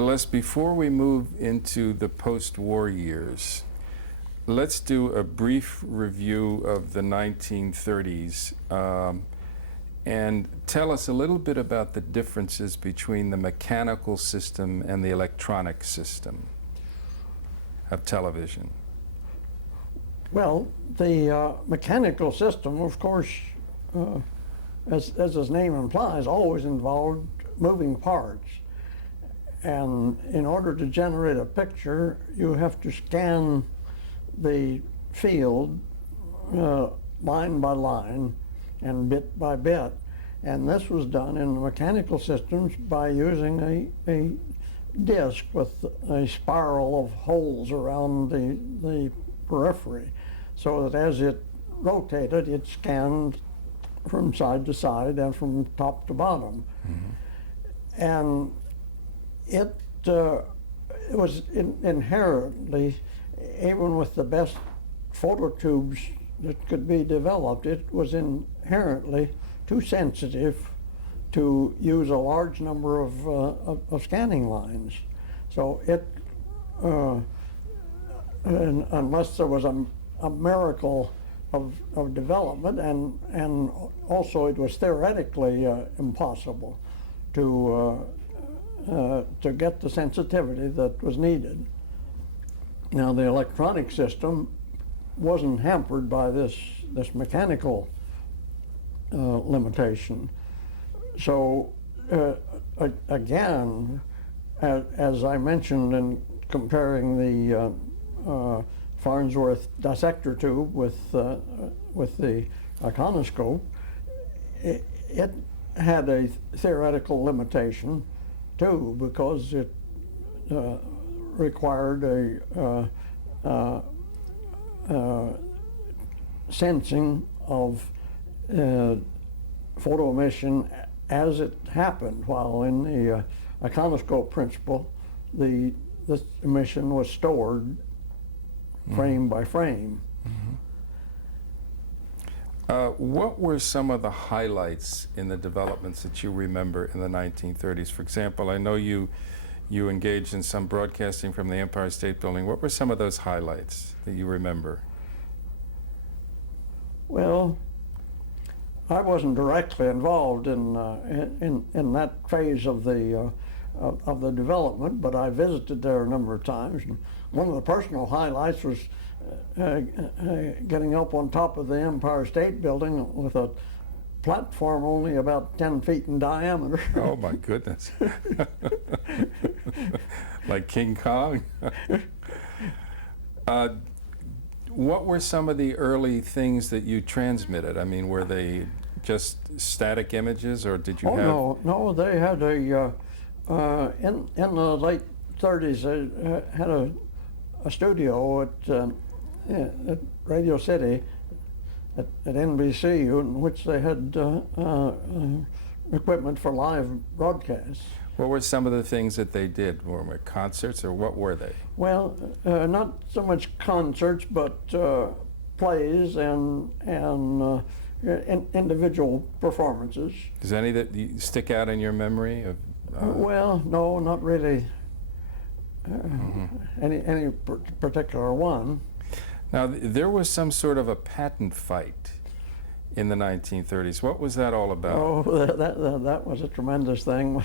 Les, before we move into the post-war years, let's do a brief review of the 1930s and tell us a little bit about the differences between the mechanical system and the electronic system of television. Well, the mechanical system, of course, as its name implies, always involved moving parts. And in order to generate a picture, you have to scan the field line by line and bit by bit. And this was done in the mechanical systems by using a disc with a spiral of holes around the periphery, so that as it rotated, it scanned from side to side and from top to bottom. Mm-hmm. And it was inherently, even with the best phototubes that could be developed, it was inherently too sensitive to use a large number of scanning lines. So it, unless there was a miracle of development, and also it was theoretically impossible to get the sensitivity that was needed. Now, the electronic system wasn't hampered by this mechanical limitation. So again, as I mentioned in comparing the Farnsworth dissector tube with the iconoscope, it had a theoretical limitation too, because it required a sensing of photo emission as it happened, while in the iconoscope principle, this emission was stored frame by frame. What were some of the highlights in the developments that you remember in the 1930s? For example, I know you engaged in some broadcasting from the Empire State Building. What were some of those highlights that you remember? Well, I wasn't directly involved in that phase of the development, but I visited there a number of times. And one of the personal highlights was getting up on top of the Empire State Building with a platform only about 10 feet in diameter. Oh my goodness. Like King Kong. What were some of the early things that you transmitted? I mean, were they just static images, or did you have... No, they had in the late 30s, they had a studio at Radio City at NBC, in which they had equipment for live broadcasts. What were some of the things that they did? Were they concerts, or what were they? Well, not so much concerts, but plays and individual performances. Is any that stick out in your memory of? Well, no, not really. Any particular one. Now, there was some sort of a patent fight in the 1930s. What was that all about? Oh, that was a tremendous thing.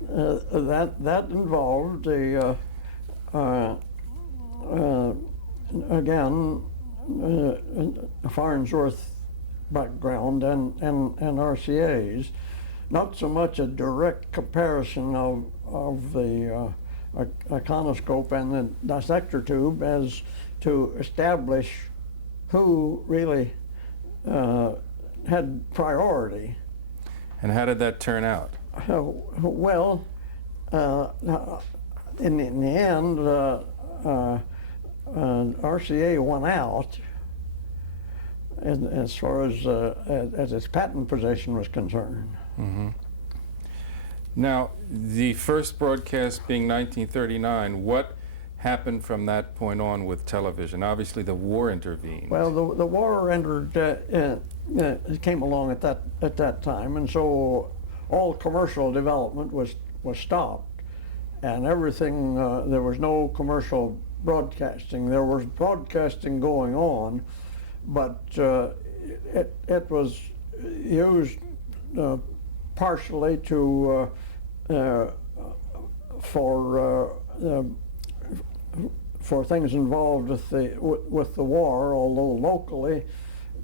That involved again a Farnsworth background and RCA's. Not so much a direct comparison of the iconoscope and the dissector tube as to establish who really had priority. And how did that turn out? Well, in the end, RCA won out as far as its patent position was concerned. Mm-hmm. Now, the first broadcast being 1939, what happened from that point on with television? Obviously, the war intervened. Well, the war came along at that time, and so all commercial development was stopped, and everything. There was no commercial broadcasting. There was broadcasting going on, but it was used partially to for things involved with the war. Although locally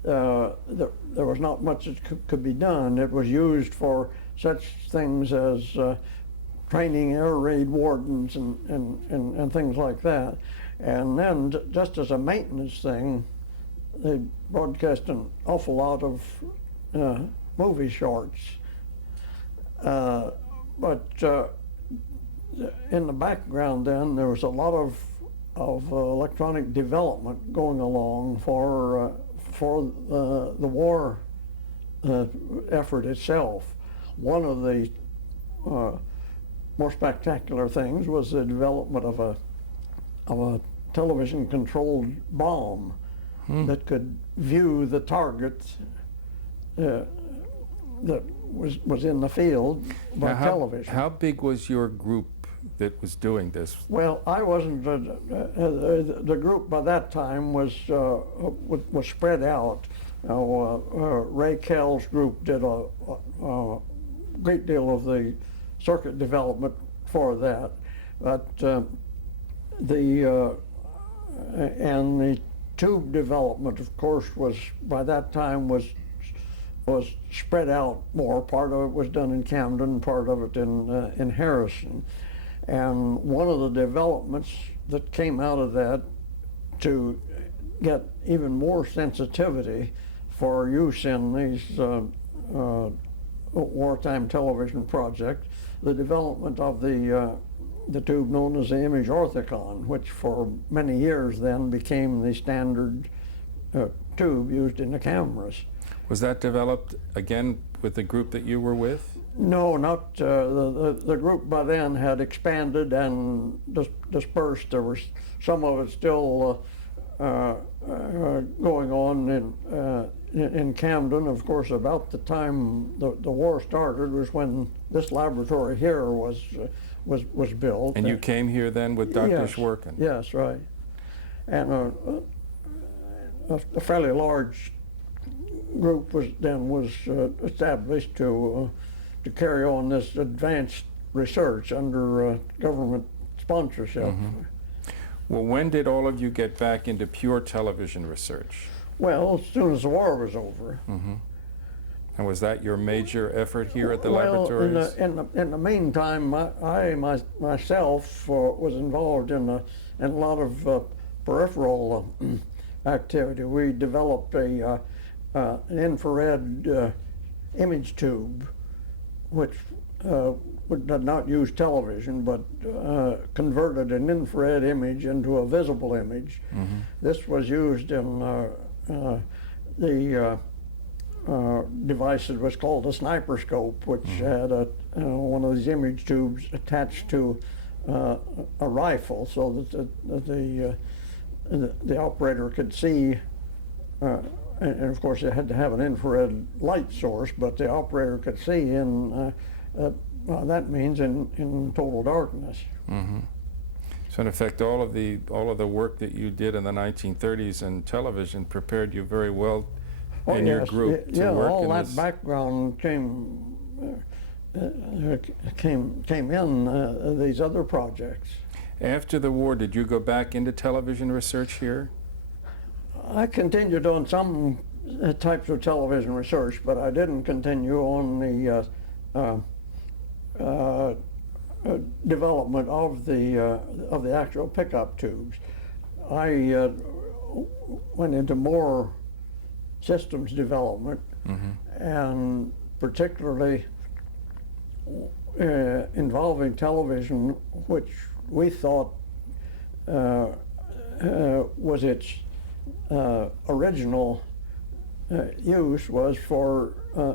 there was not much that could be done. It was used for such things as training air raid wardens and things like that. And then just as a maintenance thing, they broadcast an awful lot of movie shorts. But in the background then, there was a lot of electronic development going along for the war effort itself. One of the more spectacular things was the development of a television-controlled bomb that could view the target that was in the field by television. How big was your group that was doing this? Well, I wasn't. The group by that time was spread out. Ray Kell's group did a great deal of the circuit development for that, but the tube development, of course, was by that time was spread out more. Part of it was done in Camden, part of it in Harrison. And one of the developments that came out of that to get even more sensitivity for use in these wartime television projects, the development of the tube known as the image orthicon, which for many years then became the standard tube used in the cameras. Was that developed again with the group that you were with? No, not the group by then had expanded and dispersed. There was some of it still going on in Camden. Of course, about the time the war started was when this laboratory here was built. And you came here then with Dr. Yes, Schwerken? Yes, right. And a fairly large group was established to carry on this advanced research under government sponsorship. Mm-hmm. Well, when did all of you get back into pure television research? Well, as soon as the war was over. Mm-hmm. And was that your major effort here at the Well, laboratories? in the meantime, I myself was involved in a lot of peripheral activity. We developed an infrared image tube, which did not use television, but converted an infrared image into a visible image. Mm-hmm. This was used in the device that was called a sniper scope, which mm-hmm. had one of these image tubes attached to a rifle, so that the operator could see. And of course, it had to have an infrared light source, but the operator could see in, that means in total darkness. Mm-hmm. So in effect, all of the work that you did in the 1930s in television prepared you very well in your group to work all in that this. background came in these other projects. After the war, did you go back into television research here? I continued on some types of television research, but I didn't continue on the development of the actual pickup tubes. I went into more systems development, mm-hmm. and particularly involving television, which we thought was its original use was for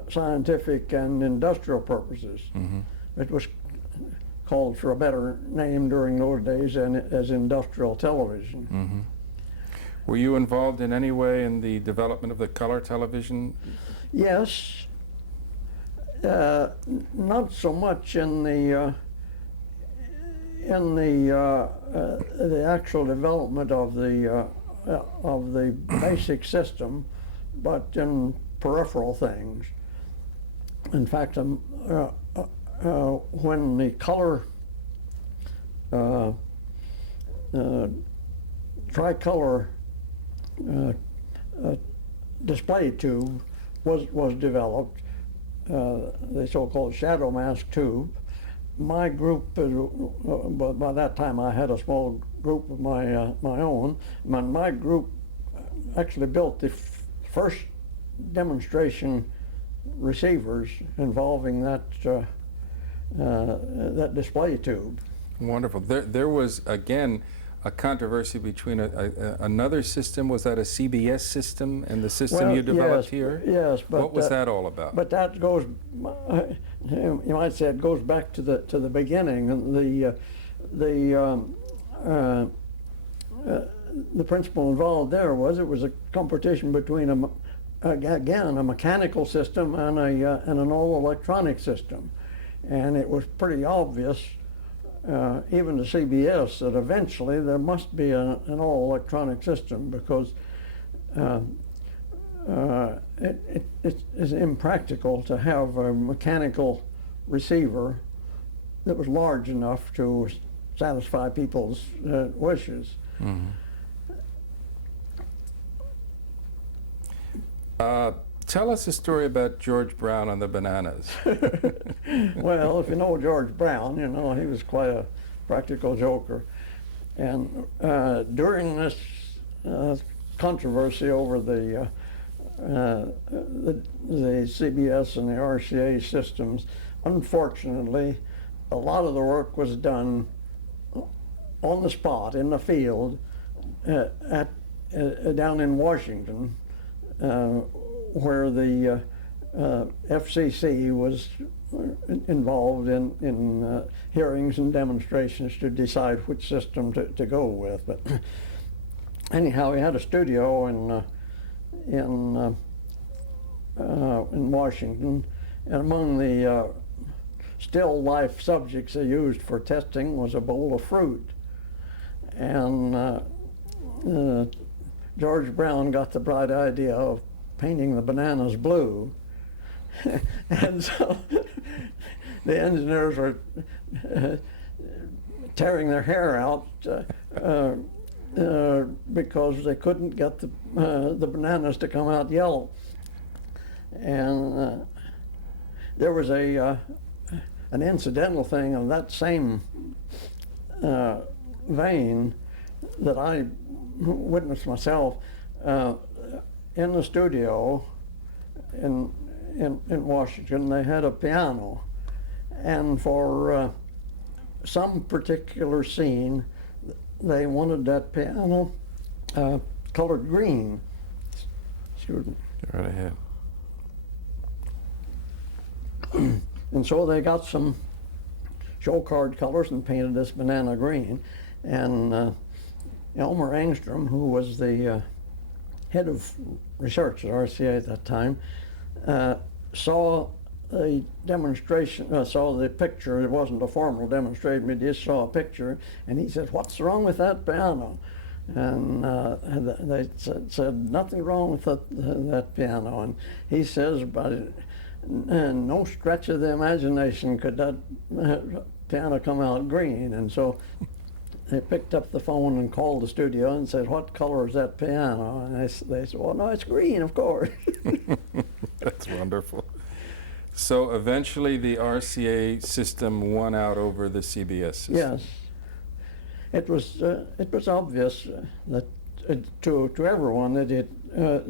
scientific and industrial purposes. Mm-hmm. It was called for a better name during those days as industrial television. Mm-hmm. Were you involved in any way in the development of the color television? Yes. Not so much in the actual development of the basic system, but in peripheral things. In fact, when the color tricolor display tube was developed, the so-called shadow mask tube. My group, by that time I had a small group of my own. My group actually built the first demonstration receivers involving that display tube. Wonderful. There was, again, a controversy between another system. Was that a CBS system and the system you developed here? Yes, but what was that all about? But that goes, you might say, it goes back to the beginning. And the principle involved there was it was a competition between a mechanical system and an all-electronic system, and it was pretty obvious, even to CBS, that eventually there must be an all-electronic system, because it is impractical to have a mechanical receiver that was large enough to satisfy people's wishes. Mm-hmm. Tell us a story about George Brown and the bananas. Well, if you know George Brown, you know he was quite a practical joker. And during this controversy over the CBS and the RCA systems, unfortunately, a lot of the work was done on the spot, in the field, down in Washington, where the FCC was involved in hearings and demonstrations to decide which system to go with. But anyhow, we had a studio in Washington, and among the still life subjects they used for testing was a bowl of fruit. And George Brown got the bright idea of painting the bananas blue. And so the engineers were tearing their hair out because they couldn't get the bananas to come out yellow. And there was an incidental thing of that same vein that I witnessed myself in the studio in Washington. They had a piano, and for some particular scene they wanted that piano colored green. Excuse me. Go right ahead. And so they got some show card colors and painted this banana green. And Elmer Angstrom, who was the head of research at RCA at that time, saw a demonstration, saw the picture. It wasn't a formal demonstration, but he just saw a picture, and he said, "What's wrong with that piano?" And they said, "Nothing wrong with that piano." And he says, "But no stretch of the imagination could that piano come out green." And so they picked up the phone and called the studio and said, "What color is that piano?" And they said, "Well, no, it's green, of course." That's wonderful. So eventually the RCA system won out over the CBS system. Yes. It was obvious that to everyone that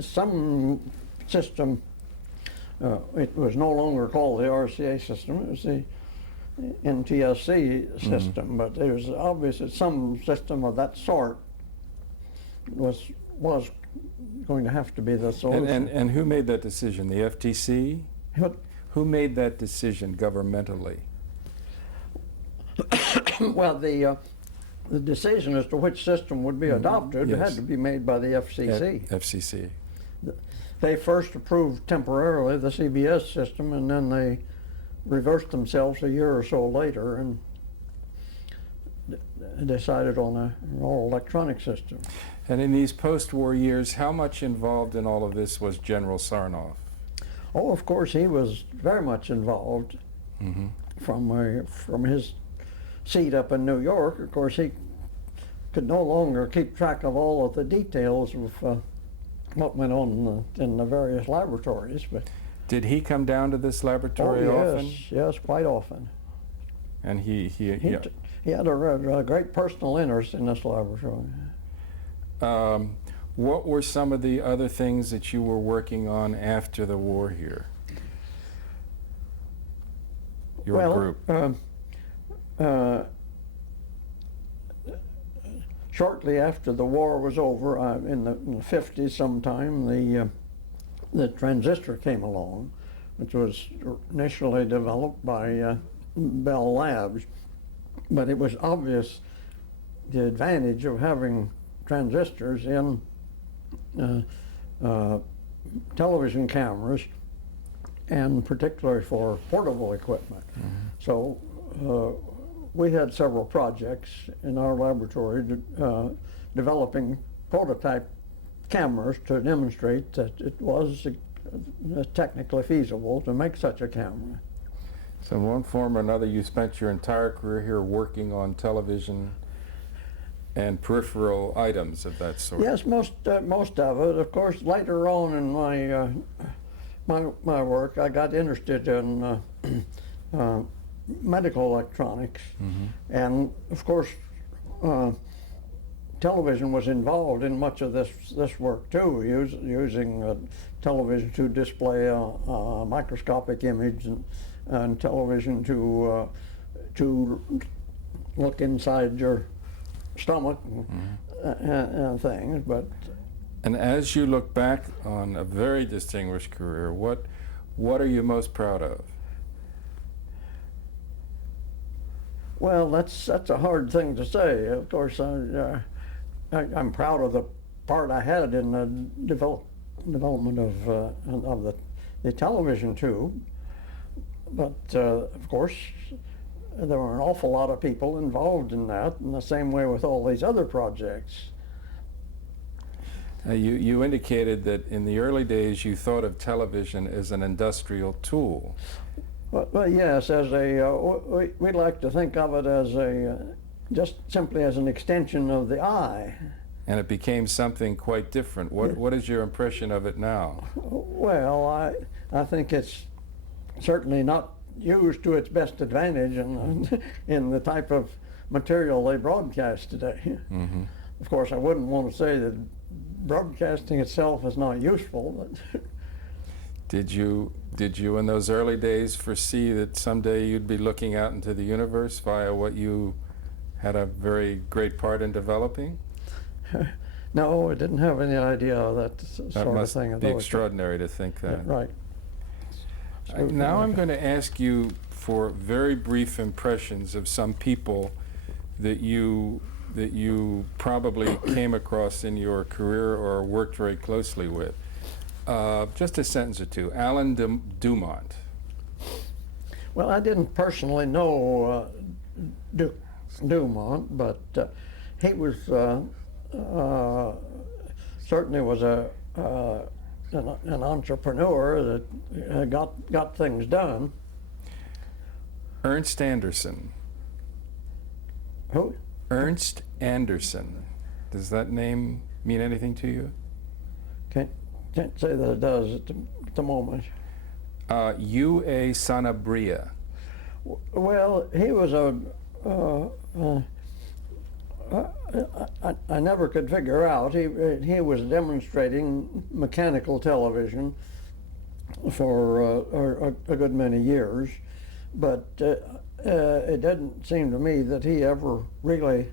some system, it was no longer called the RCA system, it was the NTSC system, but it was obvious that some system of that sort was going to have to be the solution. And who made that decision? The FTC? Who made that decision governmentally? Well, the decision as to which system would be adopted had to be made by the FCC. FCC. They first approved temporarily the CBS system, and then they reversed themselves a year or so later, and decided on an all-electronic system. And in these post-war years, how much involved in all of this was General Sarnoff? Oh, of course, he was very much involved. Mm-hmm. From his seat up in New York. Of course, he could no longer keep track of all of the details of what went on in the various laboratories. But Did he come down to this laboratory often? Yes, quite often. And he had a great personal interest in this laboratory. What were some of the other things that you were working on after the war here? Your group. Shortly after the war was over, in the 50s sometime, the transistor came along, which was initially developed by Bell Labs. But it was obvious the advantage of having transistors in television cameras, and particularly for portable equipment. Mm-hmm. So we had several projects in our laboratory developing prototype cameras to demonstrate that it was technically feasible to make such a camera. So in one form or another, you spent your entire career here working on television and peripheral items of that sort. Yes, most of it. Of course, later on in my work, I got interested in medical electronics, mm-hmm. and of course, television was involved in much of this work too, using television to display a microscopic image, and television to look inside your stomach and things. But and as you look back on a very distinguished career, what are you most proud of? Well, that's a hard thing to say. Of course, I'm proud of the part I had in the development of the television tube. But of course, there were an awful lot of people involved in that, in the same way with all these other projects. You indicated that in the early days you thought of television as an industrial tool. Well, yes, as we like to think of it as just simply as an extension of the eye. And it became something quite different. What is your impression of it now? Well, I think it's certainly not used to its best advantage in the type of material they broadcast today. Mm-hmm. Of course, I wouldn't want to say that broadcasting itself is not useful. But Did you in those early days foresee that someday you'd be looking out into the universe via what you had a very great part in developing? No, I didn't have any idea of that sort of thing. That must be extraordinary to think that. Yeah, right. Now I'm going to ask you for very brief impressions of some people that you probably came across in your career or worked very closely with. Just a sentence or two. Alan Dumont. Well, I didn't personally know Dumont, but he was certainly was an entrepreneur that got things done. Ernst Anderson. Who? Ernst Anderson. Does that name mean anything to you? Can't say that it does at the moment. U.A. Sanabria. Well, he was I never could figure out. He was demonstrating mechanical television for a good many years, but it didn't seem to me that he ever really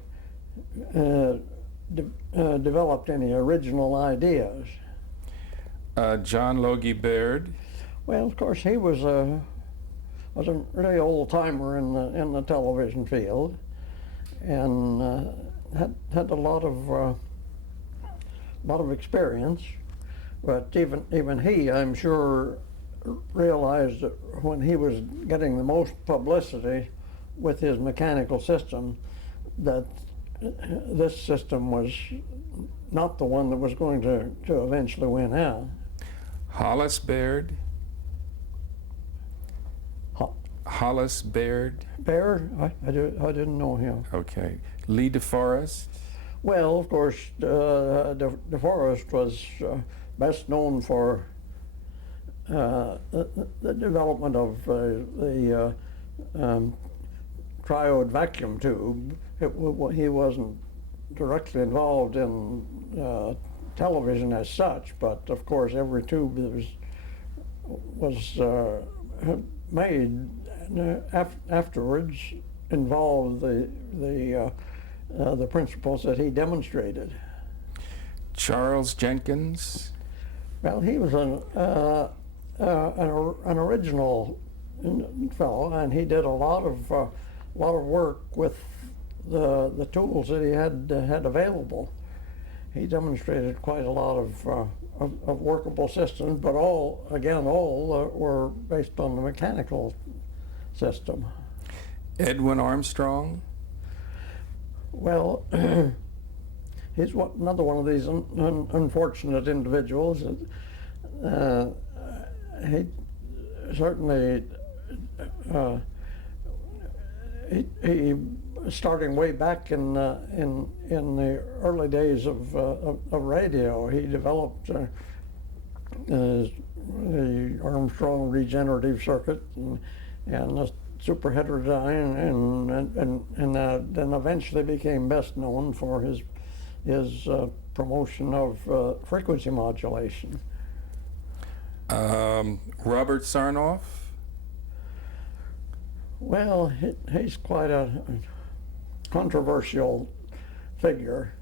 developed any original ideas. John Logie Baird. Well, of course, he was a really old timer in the television field, and had a lot of experience. But even he, I'm sure, realized that when he was getting the most publicity with his mechanical system, that this system was not the one that was going to eventually win out. Hollis Baird. Ho- Hollis Baird. Baird, I didn't know him. Okay. Lee DeForest. Well, of course, DeForest was best known for the development of the triode vacuum tube. He wasn't directly involved in television as such, but of course every tube that was made afterwards involved the principles that he demonstrated. Charles Jenkins. Well, he was an original fellow, and he did a lot of work with the tools that he had available. He demonstrated quite a lot of workable systems, but all were based on the mechanical system. Edwin Armstrong. Well, he's another one of these unfortunate individuals. He certainly he starting way back in the early days of radio, he developed the Armstrong regenerative circuit and the superheterodyne, and then eventually became best known for his promotion of frequency modulation. Robert Sarnoff. Well, he's quite a controversial figure.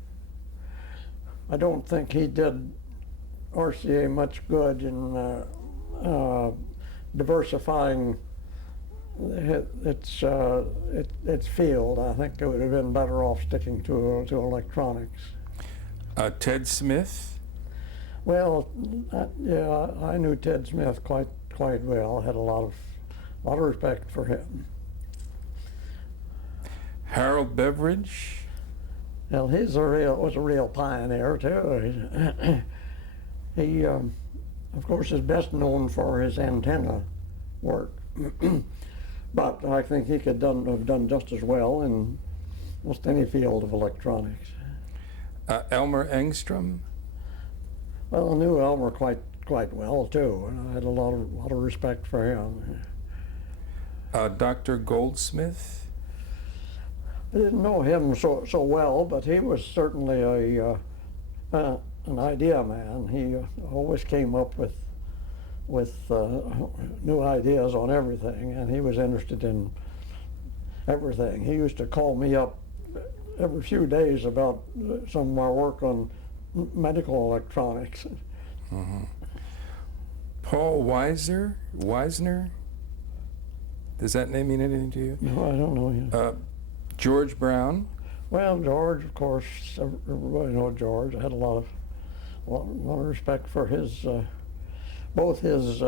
I don't think he did RCA much good in diversifying its field. I think it would have been better off sticking to electronics. Ted Smith. Well, yeah, I knew Ted Smith quite well. Had a lot of respect for him. Harold Beveridge. Well, was a real pioneer too. He of course, is best known for his antenna work, but I think he could have done just as well in almost any field of electronics. Elmer Engstrom. Well, I knew Elmer quite well too, and I had a lot of respect for him. Dr. Goldsmith. I didn't know him so well, but he was certainly an idea man. He always came up with new ideas on everything, and he was interested in everything. He used to call me up every few days about some of my work on medical electronics. Mm-hmm. Paul Wisner? Does that name mean anything to you? No, I don't know him. George Brown. Well, George, of course, everybody knows George. I had a lot of respect for his both his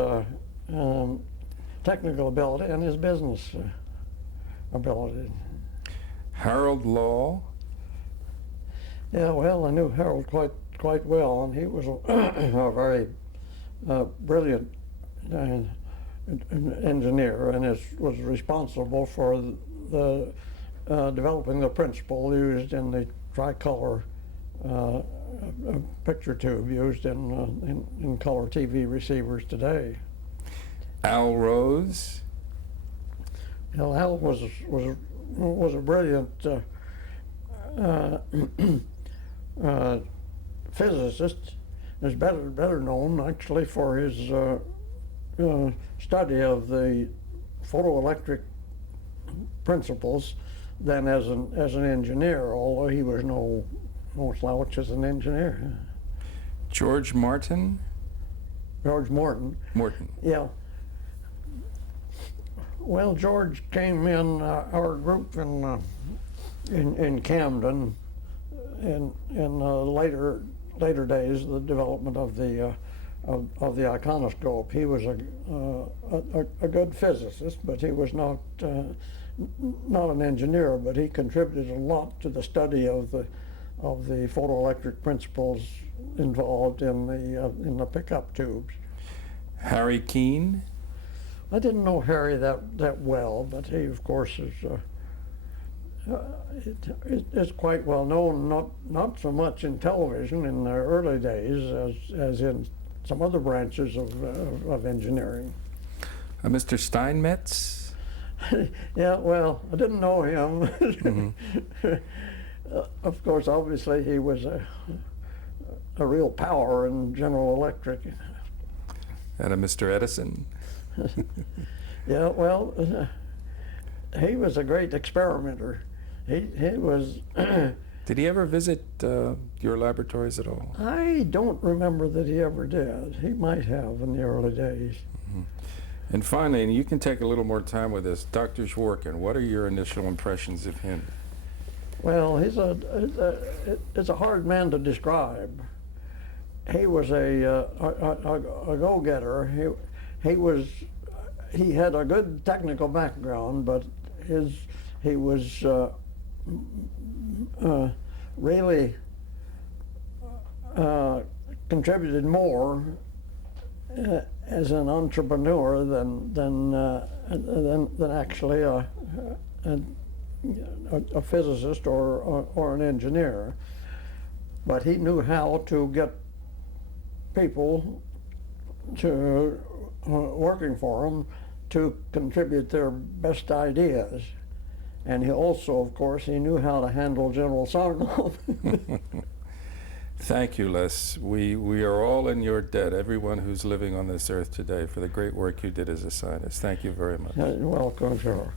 technical ability and his business ability. Harold Law. Yeah, well, I knew Harold quite well, and he was a very brilliant engineer, and was responsible for the developing the principle used in the tricolor picture tube used in color TV receivers today. Al Rose. Well, Al was a brilliant physicist. Is better known actually for his study of the photoelectric principles than as an engineer, although he was no slouch as an engineer. George Martin. George Morton. Morton. Yeah. Well, George came in our group in Camden in later days of the development of the iconoscope. He was a good physicist, but he was not not an engineer, but he contributed a lot to the study of the photoelectric principles involved in the pickup tubes. Harry Keene? I didn't know Harry that well, but he, of course, is quite well known. Not so much in television in the early days as in some other branches of engineering. Mr. Steinmetz? Yeah, well, I didn't know him. Mm-hmm. Of course, obviously, he was a real power in General Electric. And a Mr. Edison? Yeah, well, he was a great experimenter. He was. Did he ever visit your laboratories at all? I don't remember that he ever did. He might have in the early days. Mm-hmm. And finally, and you can take a little more time with this, Dr. Zworykin, what are your initial impressions of him? Well, he's a hard man to describe. He was a go-getter. He had a good technical background, but he was really contributed more as an entrepreneur than actually a physicist or an engineer. But he knew how to get people to working for him to contribute their best ideas. And he also, of course, he knew how to handle General Sarnoff. Thank you, Les. We are all in your debt, everyone who's living on this earth today, for the great work you did as a scientist. Thank you very much. You're welcome, sure.